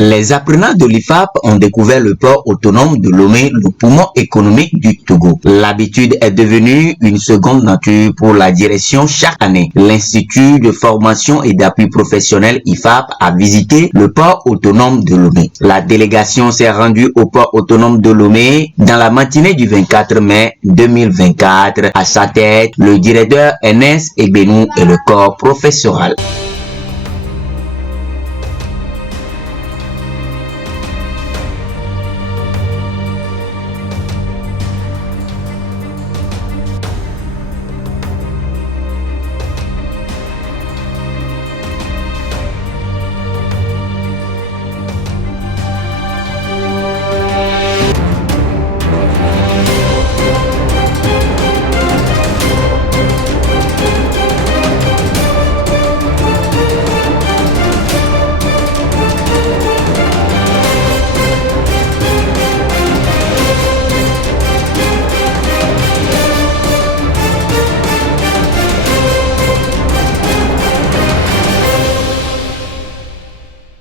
Les apprenants de l'IFAP ont découvert le port autonome de Lomé, le poumon économique du Togo. L'habitude est devenue une seconde nature pour la direction chaque année. L'Institut de formation et d'appui professionnel IFAP a visité le port autonome de Lomé. La délégation s'est rendue au port autonome de Lomé dans la matinée du 24 mai 2024. À sa tête, le directeur Enes Ebenou et le corps professoral.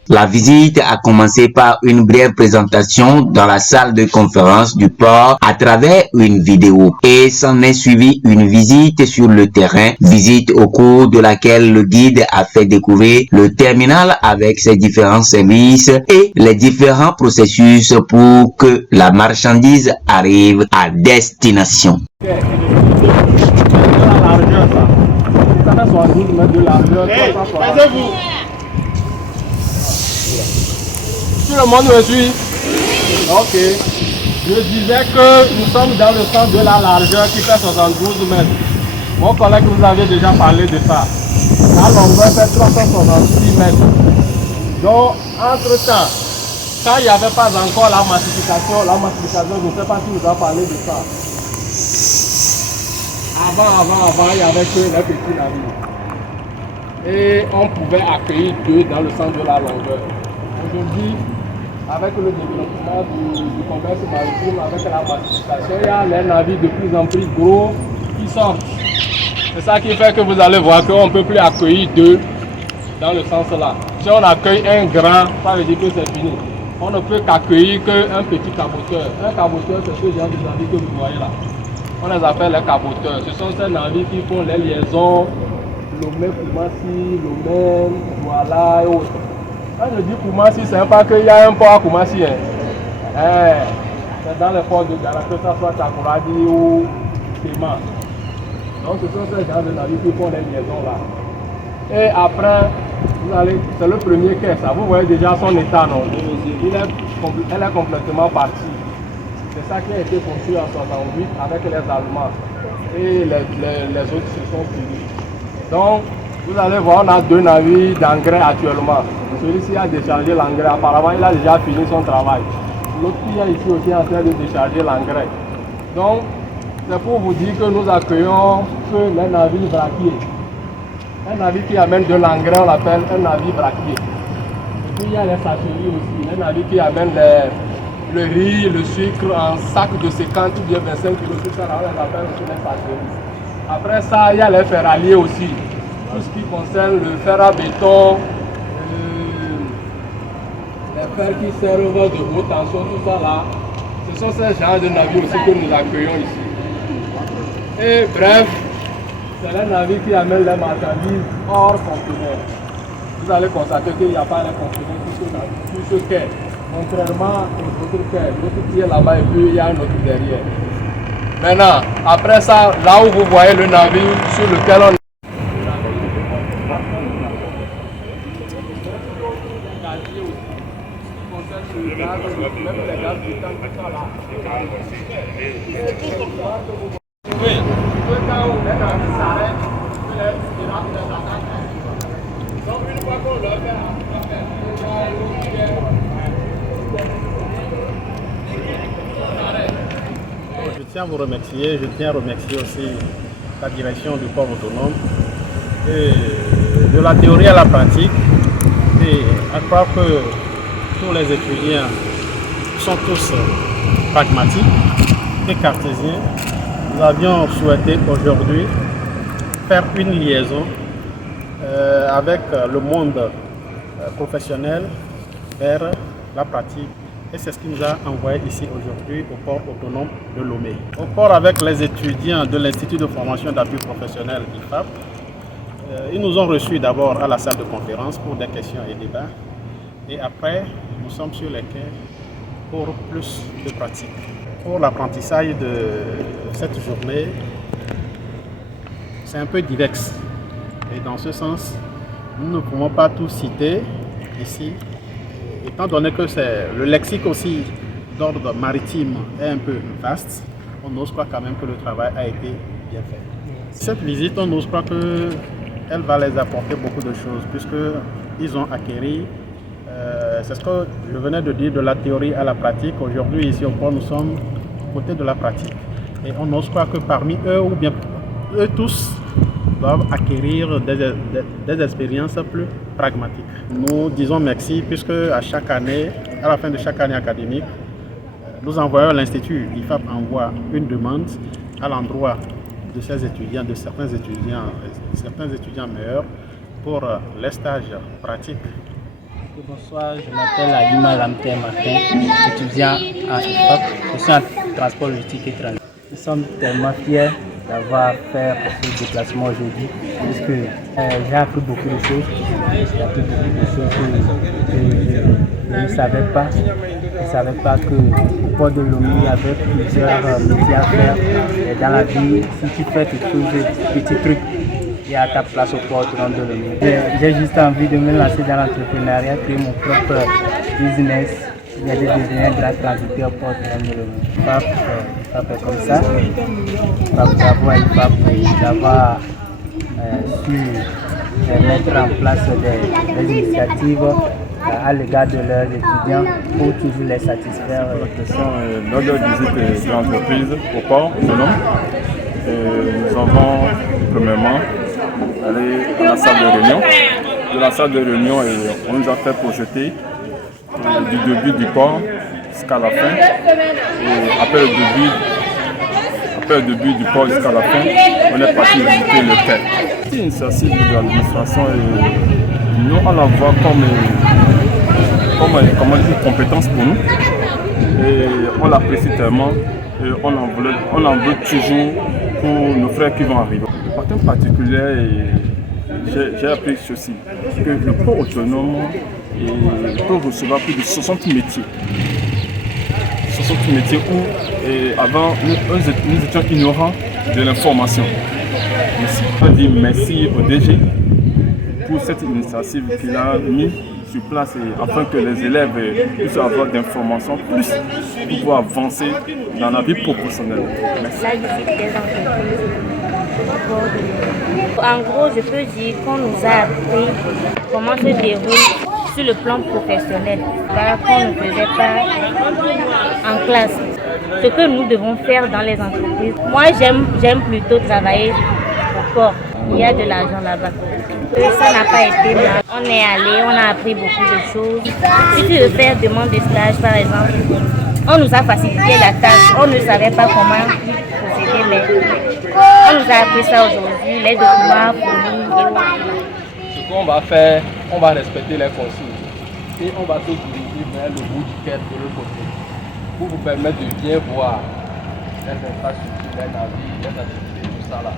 La visite a commencé par une brève présentation dans la salle de conférence du port à travers une vidéo et s'en est suivi une visite sur le terrain, visite au cours de laquelle le guide a fait découvrir le terminal avec ses différents services et les différents processus pour que la marchandise arrive à destination. Tout le monde me suit? Ok. Je disais que nous sommes dans le sens de la largeur qui fait 72 mètres. Mon collègue vous avait déjà parlé de ça. La longueur fait 366 mètres. Donc, entre-temps, quand il n'y avait pas encore la massification, je ne sais pas si vous avez parlé de ça. Avant, il n'y avait que les petits navires. Et on pouvait accueillir deux dans le sens de la longueur. Aujourd'hui, avec le développement du commerce maritime, avec la massification, il y a les navires de plus en plus gros qui sortent. C'est ça qui fait que vous allez voir qu'on ne peut plus accueillir deux dans le sens là. Si on accueille un grand, ça veut dire que c'est fini. On ne peut qu'accueillir qu'un petit caboteur. Un caboteur, c'est ce genre de navires que vous voyez là. On les appelle les caboteurs. Ce sont ces navires qui font les liaisons Lomé, Koumassi, Lomé, Douala et autres. Quand je dis Koumassi, c'est pas qu'il y a un port à Koumassi. C'est dans les ports de Ghana, que ce soit Takoradi ou Tema. Donc ce sont ces gens de navires qui font les liaisons là. Et après, c'est le premier quai, ça. Vous voyez déjà son état, non? Elle est complètement partie. C'est ça qui a été construit en 68 avec les Allemands. Et les autres se sont finis. Donc, vous allez voir, on a deux navires d'engrais actuellement. Celui-ci a déchargé l'engrais. Apparemment, il a déjà fini son travail. L'autre qui est ici aussi en train de décharger l'engrais. Donc, c'est pour vous dire que nous accueillons que les navires braquiers. Un navire qui amène de l'engrais, on l'appelle un navire braquier. Et puis, il y a les sachets aussi. Les navires qui amènent le riz, le sucre en sac de 50 ou bien 25 kg, tout ça, on les appelle aussi les sachets. Après ça, il y a les ferraillers aussi. Tout ce qui concerne le fer à béton, les fers qui servent de haute tension, tout ça là. Ce sont ces genres de navires aussi que nous accueillons ici. Et bref, c'est les navires qui amènent les marchandises hors conteneurs. Vous allez constater qu'il n'y a pas les conteneurs sur ce quai. Contrairement aux autres quais, l'autre qui est là-bas et puis il y a un autre derrière. Maintenant, après ça, là où vous voyez le navire sur lequel on Je tiens à vous remercier, je tiens à remercier aussi la direction du port autonome, et de la théorie à la pratique, et à croire que tous les étudiants sont tous pragmatiques et cartésiens. Nous avions souhaité aujourd'hui faire une liaison avec le monde professionnel vers la pratique. Et c'est ce qui nous a envoyé ici aujourd'hui au port autonome de Lomé. Au port avec les étudiants de l'Institut de formation d'appui professionnel IFAP. Ils nous ont reçus d'abord à la salle de conférence pour des questions et débats. Et après, nous sommes sur les quais pour plus de pratique. Pour l'apprentissage de cette journée, c'est un peu divers. Et dans ce sens, nous ne pouvons pas tout citer ici. Étant donné que le lexique aussi d'ordre maritime est un peu vaste, on ose croire quand même que le travail a été bien fait. Cette visite, on ose croire qu'elle va les apporter beaucoup de choses, puisqu'ils ont acquis, c'est ce que je venais de dire, de la théorie à la pratique. Aujourd'hui, ici au port, nous sommes côté de la pratique. Et on ose croire que parmi eux, ou bien eux tous, doivent acquérir des expériences plus pragmatiques. Nous disons merci puisque à chaque année, à la fin de chaque année académique, nous envoyons l'Institut, l'IFAP envoie une demande à l'endroit de ces étudiants, de certains étudiants meilleurs pour les stages pratiques. Bonsoir, je m'appelle Alima Lamté Martin, étudiant en IFAP. Je suis en transport logistique et transit. Nous sommes tellement fiers d'avoir fait ce déplacement aujourd'hui, puisque j'ai appris beaucoup de choses. J'ai appris beaucoup de choses que je ne savais pas. Je ne savais pas qu'au port de Lomé, il y avait plusieurs métiers à faire. Et dans la vie, si tu fais quelque chose, petit truc, il y a ta place au port autonome de Lomé. J'ai juste envie de me lancer dans l'entrepreneuriat, créer mon propre business. Il y a des business grands transités au port autonome de Lomé. Ça fait comme ça. Bravo à IFAP d'avoir su mettre en place des initiatives à l'égard de leurs étudiants pour toujours les satisfaire. La question est lors de la visite de l'entreprise au port autonome. Nous avons premièrement allé à la salle de réunion. De la salle de réunion, on nous a fait projeter du début du port jusqu'à la fin. Et après le début du port jusqu'à la fin, on est parti visiter le quai. C'est une initiative de l'administration et nous on la voit comme une compétence pour nous. Et on l'apprécie tellement et on en veut toujours pour nos frères qui vont arriver. En termes particuliers, j'ai appris ceci, que le port autonome peut recevoir plus de 60 métiers. 60 métiers où avant nous étions ignorants de l'information. Je veux dire merci au DG pour cette initiative qu'il a mis sur place afin que les élèves puissent avoir d'informations plus pour pouvoir avancer dans la vie professionnelle. Merci. La visite des entreprises. En gros, je peux dire qu'on nous a appris comment se déroule sur le plan professionnel, qu'on ne faisait pas en classe. Ce que nous devons faire dans les entreprises. Moi, j'aime plutôt travailler au port. Il y a de l'argent là-bas. Ça n'a pas été mal. On est allé, on a appris beaucoup de choses. Si tu veux faire demande de stage, par exemple, on nous a facilité la tâche. On ne savait pas comment procéder, mais on nous a appris ça aujourd'hui, les documents fournis. Ce qu'on va faire, on va respecter les consignes et on va se diriger vers le bout du quai de l'autre côté pour vous permettre de bien voir les infrastructures, les navires, les activités, tout ça là.